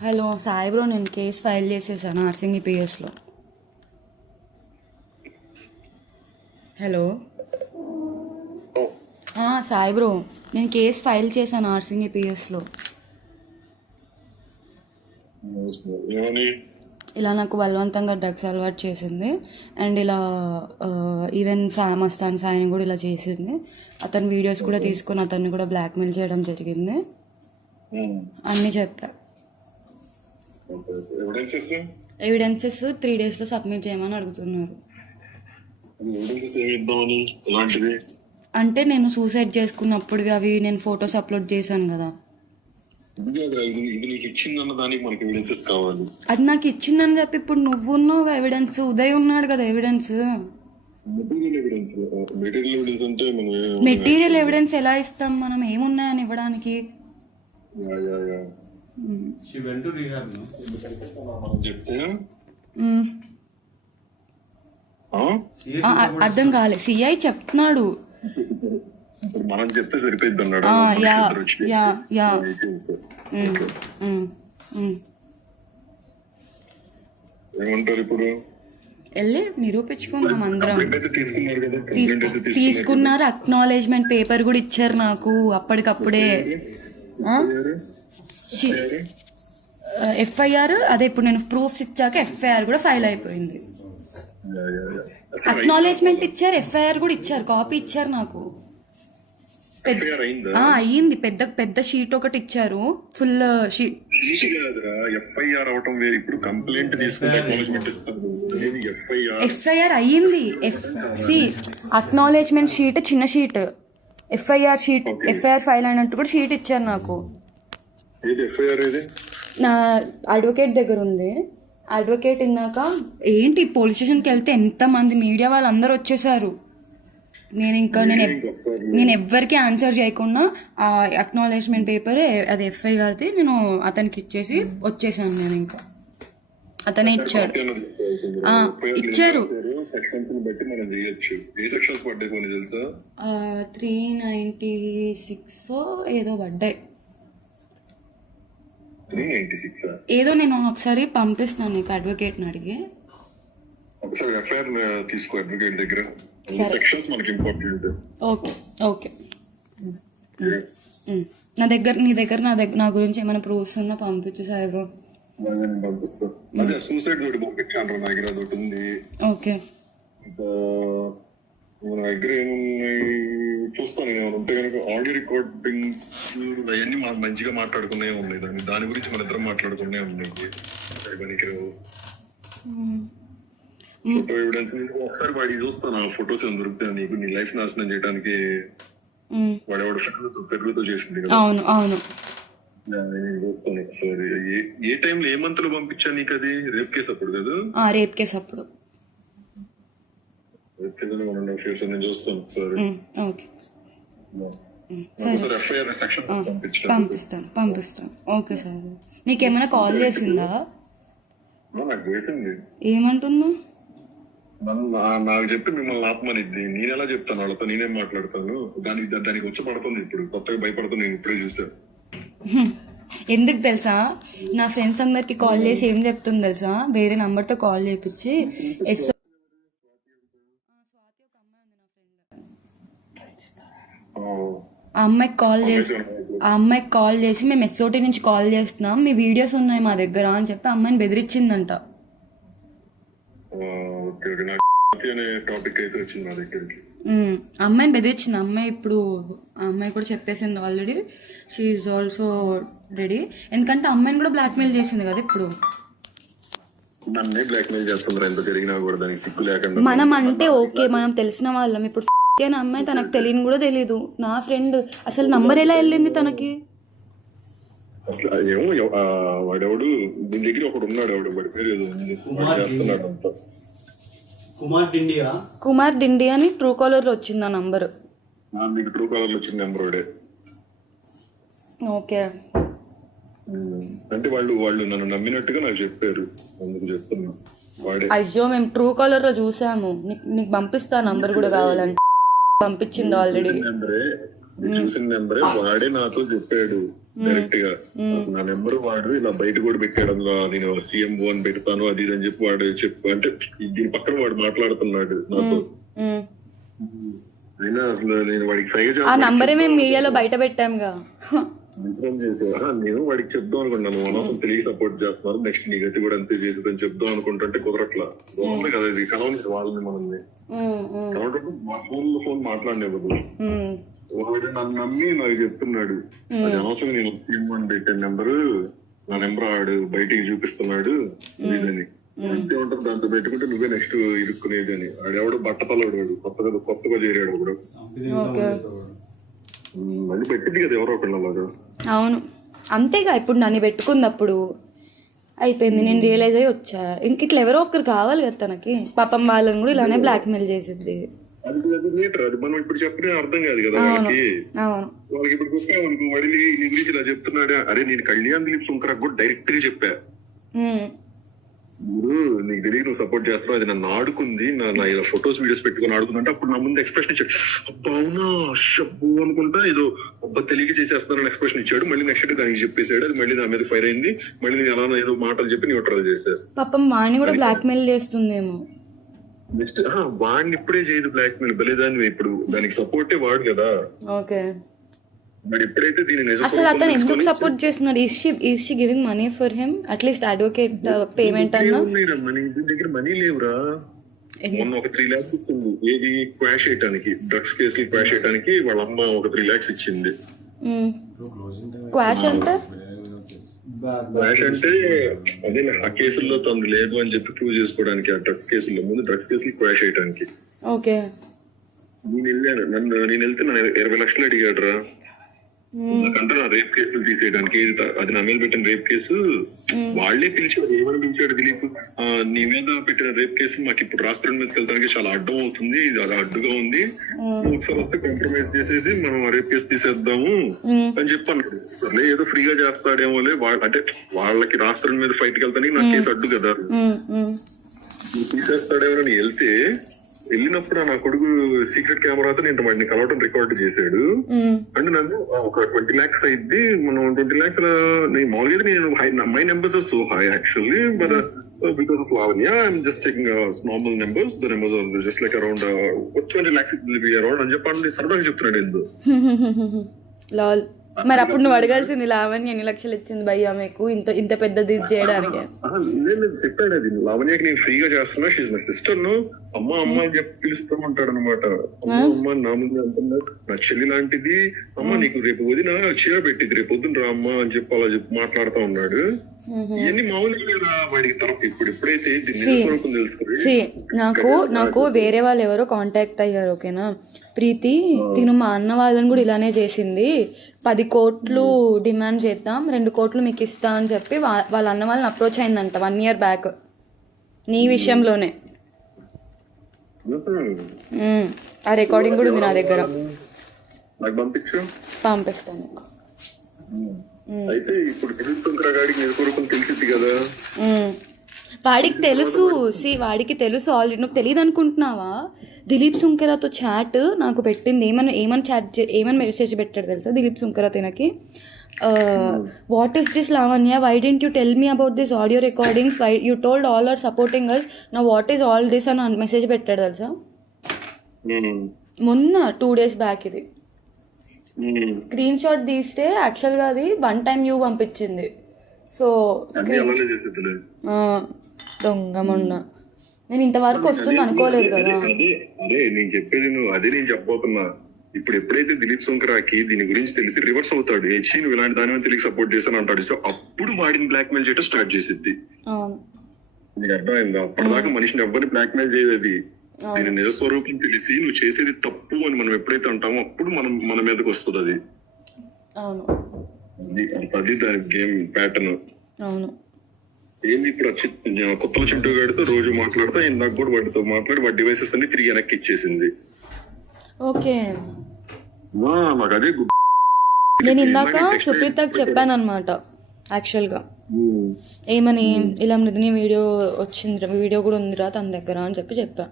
Hello Sai bro నేను case file చేసేసాను ఆర్సింగి పిఎస్లో. హలో. సాయి బ్రో నేను కేసు ఫైల్ చేశాను ఆర్సింగి పిఎస్లో. ఇలా నాకు బలవంతంగా డ్రగ్స్ అలవాటు చేసింది. అండ్ ఇలా ఈవెన్ సామ్ మస్తాన్ సాయిని కూడా ఇలా చేసింది. అతని వీడియోస్ కూడా తీసుకొని అతన్ని కూడా బ్లాక్మెయిల్ చేయడం జరిగింది. అన్నీ చెప్పా. ఎవిడెన్సెస్ ఎవిడెన్సెస్ త్రీ డేస్లో సబ్మిట్ చేయమని అడుగుతున్నారు. అంటే నేను సూసైడ్ చేసుకున్నప్పుడు అవి నేను ఫొటోస్ అప్లోడ్ చేశాను కదా. అది నాకు ఇచ్చిందని చెప్పి ఇప్పుడు నువ్వు ఉన్నావు ఎవిడెన్స్ ఉదయ్ ఉన్నాడు కదా ఎవిడెన్స్ మెటీరియల్ ఎవిడెన్స్ ఎలా ఇస్తాం? మనం ఏమున్నాయని ఇవ్వడానికి? మనం చెప్తే మ్మ్. ఆ? CA ఆ, అ- అర్థం కాలే సిఐ చెప్తున్నాడు మనం చెప్తే సరిపోయింది అన్నాడు యా. యా. మ్మ్. మ్మ్. మ్మ్. ఏమంటారు ఇప్పుడు వెళ్ళి నిరూపించుకుందాం అందరం తీసుకున్నారు అక్నాలెడ్జ్మెంట్ పేపర్ కూడా ఇచ్చారు నాకు అప్పటికప్పుడే? ఎఫ్ఐఆర్ అదే ఇప్పుడు నేను ప్రూఫ్స్ ఇచ్చాక ఎఫ్ఐఆర్ కూడా ఫైల్ అయిపోయింది. Yeah, yeah, yeah. అక్నాలెడ్జ్మెంట్ ఇచ్చారు ఎఫ్ఐఆర్ కూడా ఇచ్చారు కాపీ ఇచ్చారు నాకు. అయ్యింది పెద్ద పెద్ద షీట్ ఒకటి ఇచ్చారు ఫుల్ షీట్ ఎఫ్ఐఆర్ అవటం వేరు ఇప్పుడు కంప్లైంట్ తీసుకుంటే అక్నాలజ్మెంట్ ఇస్తారు అనేది ఎఫ్ఐఆర్. ఎఫ్ఐఆర్ అయ్యింది ఎఫ్ సి అక్నాలెడ్జ్మెంట్ షీట్ చిన్న sheet FIR sheet FIR file అయినట్టు కూడా షీట్ ఇచ్చారు నాకు. నా అడ్వకేట్ దగ్గర ఉంది. అడ్వకేట్ ఇన్నాక ఏంటి పోలీస్ స్టేషన్కి వెళ్తే ఎంతమంది మీడియా వాళ్ళందరూ వచ్చేసారు? నేను ఇంకా నేను నేను ఎవ్వరికి ఆన్సర్ చేయకుండా ఆ అక్నాలెడ్జ్మెంట్ పేపర్ అది ఎఫ్ఐఆర్ది నేను అతనికి ఇచ్చేసి వచ్చేసాను నేను ఇంకా. అతనే ఇచ్చాడు. ఇచ్చారు. త్రీ నైంటీ సిక్స్ ఏదో పడ్డాయి. నైన్టీ ఏదో నేను ఒకసారి పంపిస్తున్నాను నీకు అడ్వకేట్ని అడిగి. ఒకసారి ఎఫ్ఐఆర్ తీసుకో అడ్వకేట్ దగ్గర. సెక్షన్స్ మనకి ఇంపార్టెంట్ ఓకే ఓకే. నా దగ్గర నీ దగ్గర నా దగ్గర నా గురించి ఏమైనా ప్రూఫ్స్ ఉన్నా పంపించు సాయి బ్రో. అదే సూసైడ్ నోట్ పంపించాను నా దగ్గర అదొకటి ఉంది. ఓకే. మన దగ్గర ఏమున్నాయి? చూస్తాను నేను. ఉంటే కనుక ఆడియో రికార్డింగ్స్ అవన్నీ మనం మంచిగా మాట్లాడుకునే ఉన్నాయి. దాని దాని గురించి మన ఇద్దరం మాట్లాడుకునే ఉన్నాయి. పనికిరావు. ఫోటో ఎవిడెన్స్ ఒకసారి వాడి చూస్తాను. ఆ ఫొటోస్ ఏమైనా దొరుకుతాయి నీకు? నీ లైఫ్ నాశనం చేయడానికి ఉమ్. వాడు ఎవడు ఫెర్గుతో ఫెర్గుతో చేసింది కదా. అవును అవును. చూస్తాను ఒకసారి. ఏ- ఏ టైంలో ఏ మంత్లో పంపించా నీకు అది? రేప్ కేసు అప్పుడు కదా? రేప్ కేసు అప్పుడు. అండ్ హాఫ్ ఇయర్స్ నేను చూస్తాను ఓకే. సరే. పంపించాను పంపిస్తాను పంపిస్తాను. Okay sir. నీకేమైనా కాల్ చేసిందా? నాకు వేసింది ఏమంటుందా నన్ను నా- నాకు చెప్పి మిమ్మల్ని ఆపమనిద్ది. నేను ఎలా చెప్తాను? వాళ్ళతో నేనేం మాట్లాడతాను? దానికి దానికి వచ్చి పడుతుంది ఇప్పుడు. కొత్తగా భయపడుతుంది నేను ఇప్పుడే చూసాను. ఎందుకు తెలుసా? నా ఫ్రెండ్స్ అందరికి కాల్ చేసి ఏం చెప్తుంది తెలుసా? వేరే నంబర్తో కాల్ చేపించి ఎస్ ఆ అమ్మాయికి కాల్ చేసి ఆ అమ్మాయికి కాల్ చేసి మేము ఎస్ఓటి నుంచి కాల్ చేస్తున్నాం. మీ వీడియోస్ ఉన్నాయి మా దగ్గర అని చెప్పి అమ్మాయిని బెదిరించిందంట. అమ్మాయిని బెదిరించింది. అమ్మాయి ఇప్పుడు ఆ అమ్మాయి కూడా చెప్పేసింది ఆల్రెడీ షీఈ్ ఆల్సో రెడీ ఎందుకంటే అమ్మాయిని కూడా బ్లాక్మెయిల్ చేసింది కదా ఇప్పుడు. మనం అంటే ఓకే మనం తెలిసిన వాళ్ళం. ఇప్పుడు అనే అమ్మాయి తనకు తెలియని కూడా తెలీదు. నా ఫ్రెండ్ అసలు నంబర్ ఎలా వెళ్ళింది తనకి? అసలు ఏమో వాడెవడు? దీని దగ్గర ఒకడు ఉన్నాడు ఎవడు? వాడి పేరు ఏదో ఉంది. వాడు చేస్తున్నాడు అంతా. కుమార్ డిండియా? కుమార్ డిండి అని ట్రూ కాలర్లో వచ్చింది ఆ నంబర్ మీకు ట్రూ కలర్లో వచ్చిన నెంబర్ వాడే. ఓకే. అంటే వాళ్ళు వాళ్ళు నన్ను నమ్మినట్టుగా నాకు చెప్పారు. అందుకు చెప్తున్నా. వాడే. అయ్యో మేము ట్రూ కాలర్లో చూసాము. నీకు నీకు పంపిస్తా నంబర్ కూడా కావాలంటే. పంపించింది ఆల్రెడీ చూసిన నెంబరే వాడే నాతో చెప్పాడు డైరెక్ట్గా నా నెంబర్ వాడు ఇలా బయట కూడా పెట్టాడు అందులో నేను సీఎం అని పెడతాను అది ఇది అని చెప్పి వాడు చెప్పు అంటే దీని పక్కన వాడు మాట్లాడుతున్నాడు నాతో. అయినా అసలు నేను వాడికి సైగ ఆ నంబరే మేము మీడియాలో బయట పెట్టాంగా. ఇన్సిడెంట్ చేసా నేను వాడికి చెప్దాం అనుకున్నాను. అనవసరం తెలియ సపోర్ట్ చేస్తున్నారు. నెక్స్ట్ నీ గతి కూడా అంతే చేసేదని చెప్దాం అనుకుంటుంటే కుదరట్లా. బాగుంది కదా ఇది. కలవని వాళ్ళని మనల్ని. కలవటప్పుడు మా ఫోన్లో ఫోన్ మాట్లాడినప్పుడు. వాడు నన్ను నమ్మి నాకు చెప్తున్నాడు. అది అనవసరం నేను అని పెట్టిన నెంబర్. నా నెంబర్ ఆడు బయటికి చూపిస్తున్నాడు. ఇదని. అంటే ఉంటుంది దాంతో పెట్టుకుంటే నువ్వే నెక్స్ట్ ఇరుక్కునేది అని ఆడెవడో బట్టతలడు వాడు. కొత్తగా కొత్తగా చేరాడు ఒకడు అది పెట్టింది కదా ఎవరో ఒకళ్ళు అలాగా అవును. అంతేగా ఇప్పుడు నన్ను పెట్టుకుంది అప్పుడు అయిపోయింది నేను రియలైజ్ అయ్యి వచ్చా. ఇంక ఇట్లా ఎవరో ఒకరు కావాలి కదా తనకి. పాపం వాళ్ళని కూడా ఇలానే బ్లాక్మెయిల్ చేసిద్ది. మనం ఇప్పుడు చెప్పిన అర్థం కాదు కదా వాళ్ళకి. అవును. వాళ్ళకి ఇప్పుడు నీ గురించి ఇలా చెప్తున్నాడు. అరే నేను కళ్యాణ్ దిలీప్ సుంకరకు కూడా డైరెక్ట్గా చెప్పా. ఇప్పుడు నీకు తెలియదు నువ్వు సపోర్ట్ చేస్తున్నావు అది నన్ను ఆడుకుంది నా ఇలా ఫొటోస్ వీడియోస్ పెట్టుకుని ఆడుకుందంటే అప్పుడు నా ముందు ఎక్స్ప్రెషన్ ఇచ్చాడు. అబ్బా అవునా? షబ్బు అనుకుంటా ఏదో అబ్బా తెలియక చేసేస్తున్నాను ఎక్స్ప్రెషన్ ఇచ్చాడు. మళ్ళీ నెక్స్ట్ డే దానికి చెప్పేశాడు. అది మళ్ళీ నా మీద ఫైర్ అయింది. మళ్ళీ నేను ఎలా ఏదో మాటలు చెప్పి న్యూట్రల్ చేశాను పాపం వాణ్ణి కూడా బ్లాక్మెయిల్ చేస్తుందేమో. నెక్స్ట్ వాడిని ఇప్పుడే చేయదు బ్లాక్ మెయిల్ బలేదాన్ని ఇప్పుడు. దానికి సపోర్టే వాడు కదా. ఓకే మరి ఎప్పుడైతే దీని నిజ అసలు అతను ఎందుకు సపోర్ట్ చేస్తున్నాడు? Is she is she giving money for him atleast advocate payment అన్నా? దగ్గర మనీ లేవురా. మొన్న ఒక త్రీ లాక్స్ ఇచ్చింది. ఏది? క్వాష్ చేయడానికి డ్రగ్స్ కేసులు క్వాష్ చేయడానికి వాళ్ళ అమ్మ ఒక త్రీ లాక్స్ ఇచ్చింది. క్వాష్ అంటే? క్వాష్ అంటే అదే ఆ కేసుల్లో తను లేదు అని చెప్పి ప్రూవ్ చేసుకోవడానికి ఆ డ్రగ్స్ కేసుల్లో ముందు డ్రగ్స్ కేసులు క్వాష్ చేయడానికి ఓకే. నేను వెళ్ళాను. నన్ను నేను వెళ్తే నన్ను ఇరవై లక్షలు అడిగాడు రా నాకంటే నా రేప్ కేసులు తీసేయడానికి అది నా మీద పెట్టిన రేప్ కేసు వాళ్ళే పిలిచాడు ఏమని పిలిచాడు దిలీప్? నీ మీద పెట్టిన రేప్ కేసు మాకు ఇప్పుడు రాష్ట్రం మీదకి వెళ్తానికి చాలా అడ్డం అవుతుంది అది అడ్డుగా ఉంది. ఒకసారి వస్తే కాంప్రమైజ్ చేసేసి మనం ఆ రేప్ కేసు తీసేద్దాము అని చెప్పి అన్నాడు. సర్లే ఏదో ఫ్రీగా చేస్తాడేమోలే అంటే వాళ్ళకి రాష్ట్రం మీద ఫైట్ వెళ్తానికి నా కేసు అడ్డు కదా. తీసేస్తాడేమో అని వెళ్తే వెళ్ళినప్పుడు నా కొడుకు సీక్రెట్ కెమెరాతో నేను వాడిని కలవటం రికార్డ్ చేశాడు. అంటే నన్ను ఒక ట్వంటీ లాక్స్ అయింది. మనం ట్వంటీ లాక్స్ మామూలుగా నేను my numbers so high actually but because of Lavanya I'm just taking normal numbers the numbers are just like around twenty lakhs around అని చెప్పండి సరదాగా చెప్తున్నాడు ఎందు. లాల్. మరి అప్పుడు నువ్వు అడగాల్సింది లావణ్య ఎన్ని లక్షలు ఇచ్చింది భయ్యా మీకు? ఇంత ఇంత పెద్దది ఇది చేయడానికి. నేను చెప్పాడు అది. లావణ్యకి నేను ఫ్రీగా చేస్తున్నా షీజ్ మై సిస్టర్ను అమ్మ అమ్మ అని చెప్పి పిలుస్తామంటాడు అనమాట అమ్మ అమ్మ నా ముందు అంటున్నాడు నా చెల్లి లాంటిది. అమ్మ నీకు రేపు వదిన చీర పెట్టింది రేపు పొద్దున రా అమ్మ అని చెప్పి అలా చెప్పి మాట్లాడుతా ఉన్నాడు. ఇవన్నీ మామూలుగా వాడికి తరపు ఇప్పుడు ఎప్పుడైతే See, నాకు నాకు వేరే వాళ్ళు ఎవరో కాంటాక్ట్ అయ్యారు ఓకేనా ప్రీతి తిను మా అన్న వాళ్ళని కూడా ఇలానే చేసింది. పది కోట్లు డిమాండ్ చేద్దాం రెండు కోట్లు మీకు ఇస్తా అని చెప్పి వాళ్ళ అన్న వాళ్ళని అప్రోచ్ అయిందంట వన్ ఇయర్ బ్యాక్. నీ విషయంలోనే. ఆ రికార్డింగ్ కూడా ఉంది నా దగ్గర. పంపిస్తాను. నీకు. అయితే ఇప్పుడు తెలిసింది కదా. వాడికి తెలుసు. సి వాడికి తెలుసు. ఆల్రెడీ నువ్వు తెలియదు అనుకుంటున్నావా దిలీప్ సుంకరాతో చాట్ నాకు పెట్టింది. ఏమని ఏమని చాట్ ఏమని మెసేజ్ పెట్టాడు తెలుసా? Dilip Sunkara తినకి what is this Lavanya? Why don't you tell me about this audio recordings why you told all are supporting us నా వాట్ ఈస్ ఆల్ దిస్ అని మెసేజ్ పెట్టాడు తెలుసా. మొన్న టూ డేస్ బ్యాక్ ఇది. స్క్రీన్ షాట్ తీస్తే యాక్చువల్గా అది వన్ టైం వ్యూ పంపించింది. సో దొంగ మొన్న. నేను ఇంతవరకు వస్తుంది అనుకోలేదు కదా. అదే నేను చెప్పేది నువ్వు అదే నేను చెప్పబోతున్నా. ఇప్పుడు ఎప్పుడైతే దిలీప్ శంకరాకి దీని గురించి తెలిసి రివర్స్ అవుతాడు హెచ్చి నువ్వు ఇలాంటి దాని మీద తెలియక సపోర్ట్ చేశాను అంటాడు సో అప్పుడు వాడిని బ్లాక్ మెయిల్ చేయడం స్టార్ట్ చేసిద్ది నీకు అర్థమైందా? అప్పటిదాకా మనిషిని ఎవరిని బ్లాక్ మెయిల్ చేయదు అది దీని నిజ స్వరూపం తెలిసి నువ్వు చేసేది తప్పు అని మనం ఎప్పుడైతే అంటామో అప్పుడు మనం మన మీదకి వస్తుంది అది- అది దాని గేమ్ ప్యాటర్న్ అవును. ఏంది ఇప్పుడు కొత్తలో చింటూ గాడితో రోజు మాట్లాడుతా నాకు కూడా వాడితో మాట్లాడి వాడి డివైసెస్ అన్ని తిరిగి వెనక్కి ఇచ్చేసింది. ఓకే. నాకు అదే నేను ఇందాక సుప్రీతకి చెప్పాను అనమాట యాక్చువల్గా ఏమని ఇలా మృదిని వీడియో వచ్చింది వీడియో కూడా ఉందిరా తన దగ్గర అని చెప్పి చెప్పా.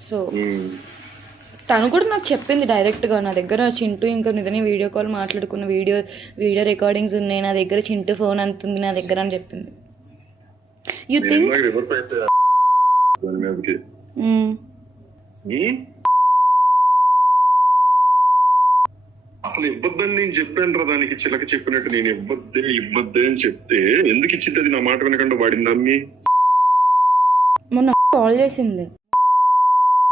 సో. తను కూడా నాకు చెప్పింది డైరెక్ట్గా. నా దగ్గర చింటూ ఇంకా నిజనే వీడియో కాల్ మాట్లాడుకున్న వీడియో వీడియో రికార్డింగ్స్ ఉన్నాయి. నా దగ్గర చింటూ ఫోన్ అంత ఉంది నా దగ్గర అని చెప్పింది. You think? అసలు ఇవ్వద్దని నేను చెప్పాను రా దానికి చిలక చెప్పినట్టు. నేను ఇవ్వద్దే ఇవ్వద్దే అని చెప్తే ఎందుకు ఇచ్చింది అది నా మాట వినకుండా వాడిని నమ్మి? మొన్న కాల్ చేసింది.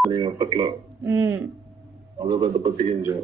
అప్పట్లో మ్మ్. అదో పెద్ద పత్రికించా